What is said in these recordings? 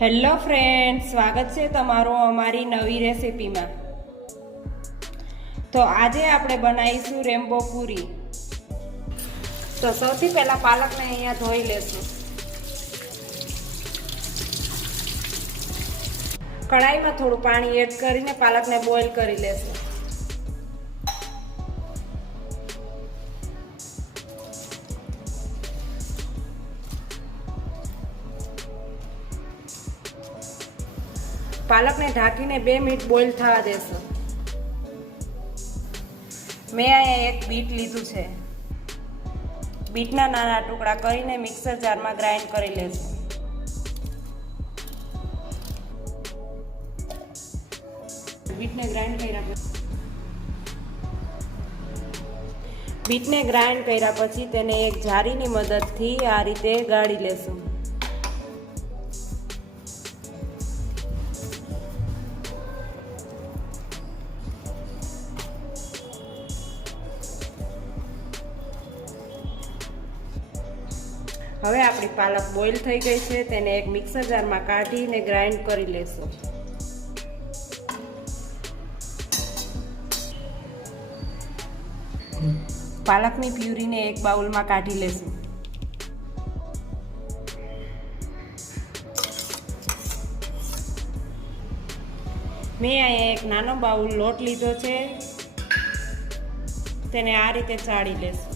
Hello friend, સ્વાગત છે તમારું અમારી નવી રેસીપીમાં। તો આજે આપણે બનાવીશું રેમ્બો પૂરી। તો સૌથી પહેલા પાલકને અહીંયા ધોઈ લેશું। કઢાઈમાં થોડું પાણી એડ કરીને પાલકને બોઇલ કરી લેશું। પાલકને ઢાંકીને 2 મિનિટ બોઇલ થવા દેશું। મેં અહીંયા એક બીટ લીધું છે। બીટના નાના ટુકડા કરીને મિક્સર જારમાં ગ્રાઇન્ડ કરી લેશું। બીટને ગ્રાઇન્ડ કર્યા પછી તેને એક જારીની મદદથી આ રીતે ગાળી લેશું। હવે આપણી પાલક બોઇલ થઈ ગઈ છે, તેને એક મિક્સર જારમાં કાઢીને ગ્રાઇન્ડ કરી લેશું। પાલકની પ્યુરીને એક બાઉલમાં કાઢી લેશું। મેં અહીંયા એક નાનો બાઉલ લોટ લીધો છે, તેને આ રીતે ચાળી લેશું।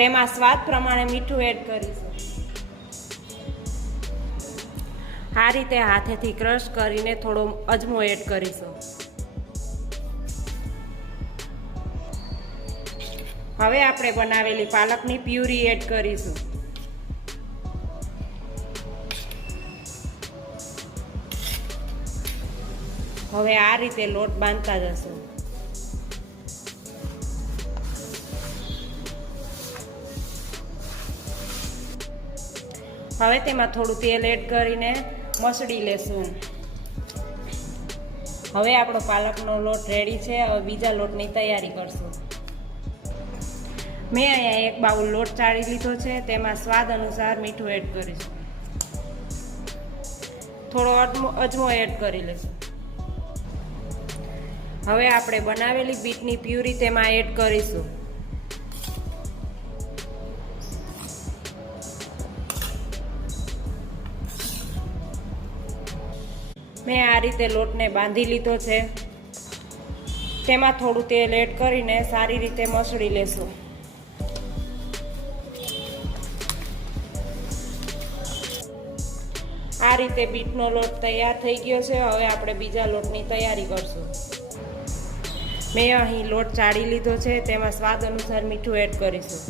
તેમાં સ્વાદ પ્રમાણે મીઠું એડ કરીશું। આ રીતે હાથેથી ક્રશ કરીને થોડો અજમો એડ કરીશું। હવે આપણે બનાવેલી પાલકની પ્યુરી એડ કરીશું। હવે આ રીતે લોટ બાંધતા જશું। હવે તેમાં થોડું તેલ એડ કરીને મસળી લેશું। હવે આપણો પાલકનો લોટ રેડી છે। હવે બીજા લોટની તૈયારી કરશું। મેં અહીંયા એક બાઉલ લોટ ચાળી લીધો છે, તેમાં સ્વાદ અનુસાર મીઠું એડ કરીશું। થોડો અજમો એડ કરી લેશું। હવે આપણે બનાવેલી બીટની પ્યુરી તેમાં એડ કરીશું। મેં આ રીતે લોટને બાંધી લીધો છે। તેમાં થોડું તેલ એડ કરીને સારી રીતે મસળી લેશું। આ રીતે બીટનો લોટ તૈયાર થઈ ગયો છે। હવે આપણે બીજા લોટની તૈયારી કરશું। મેં અહીં લોટ ચાળી લીધો છે, તેમાં સ્વાદ અનુસાર મીઠું એડ કરીશું।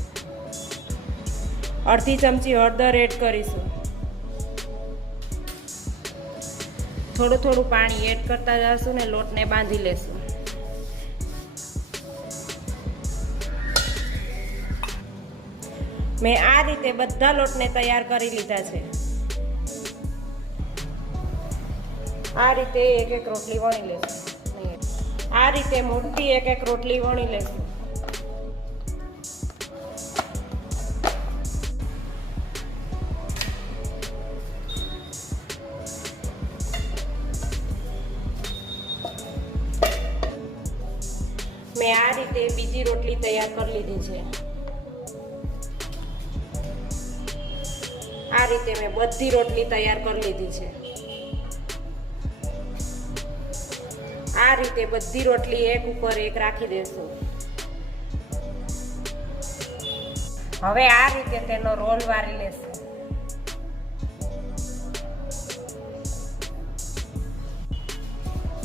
અડધી ચમચી હળદર એડ કરીશું। થોડું પાણી એડ કરતા જશું ને લોટને બાંધી લેશું। મેં આ રીતે બધા લોટને તૈયાર કરી લીધા છે। આ રીતે એક એક રોટલી વણી લેશું। આ રીતે મોટી એક એક રોટલી વણી લેશું। મેં આ રીતે બીજી રોટલી તૈયાર કરી લીધી છે। આ રીતે મેં બધી રોટલી તૈયાર કરી લીધી છે। આ રીતે બધી રોટલી એક ઉપર એક રાખી દેશું। હવે આ રીતે તેનો રોલ વાળી લેશું।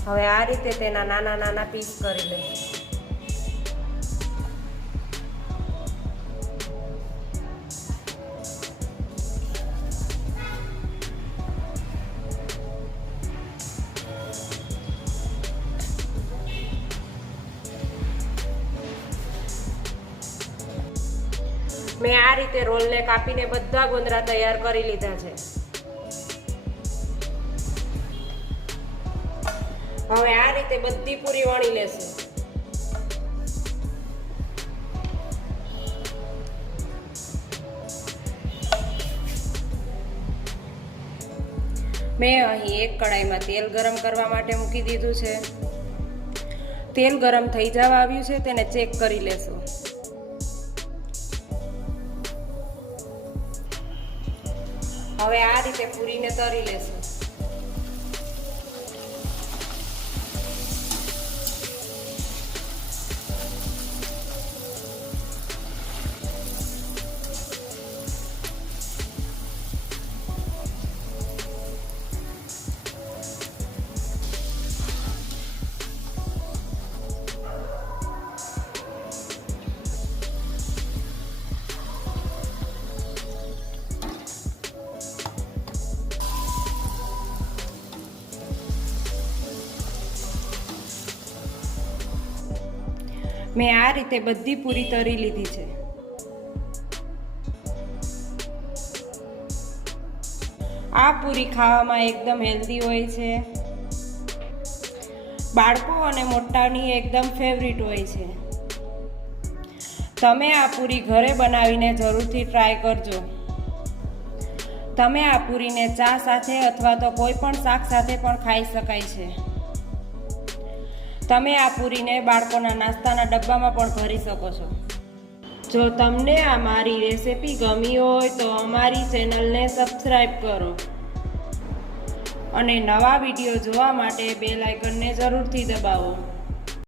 હવે આ રીતે તેના નાના નાના પીસ કરી લેશું। મેં આ રીતે રોલને કાપીને બધા ગોંદરા તૈયાર કરી લીધા છે। હવે આ રીતે બધી પૂરી વણી લેશું। મેં અહીં એક કડાઈમાં તેલ ગરમ કરવા માટે મૂકી દીધું છે. તેલ ગરમ થઈ જવા આવ્યું છે, તેને ચેક કરી લેશું. હવે આ રીતે પૂરીને તળી લેશું. મેં આ રીતે બધી પૂરી તળી લીધી છે. આ પૂરી ખાવામાં એકદમ હેલ્ધી હોય છે. બાળકો અને મોટાની એકદમ ફેવરિટ હોય છે. તમે આ પૂરી ઘરે બનાવીને જરૂરથી ટ્રાય કરજો. તમે આ પૂરીને ચા સાથે અથવા તો કોઈ પણ શાક સાથે પણ ખાઈ શકાય છે. તમે આ પૂરીને બાળકોના નાસ્તાના ડબ્બામાં પણ ભરી શકો છો. જો તમને આ મારી રેસિપી ગમી હોય તો અમારી ચેનલને સબસ્ક્રાઈબ કરો અને નવા વિડીયો જોવા માટે બેલ આઇકનને જરૂરથી દબાવો.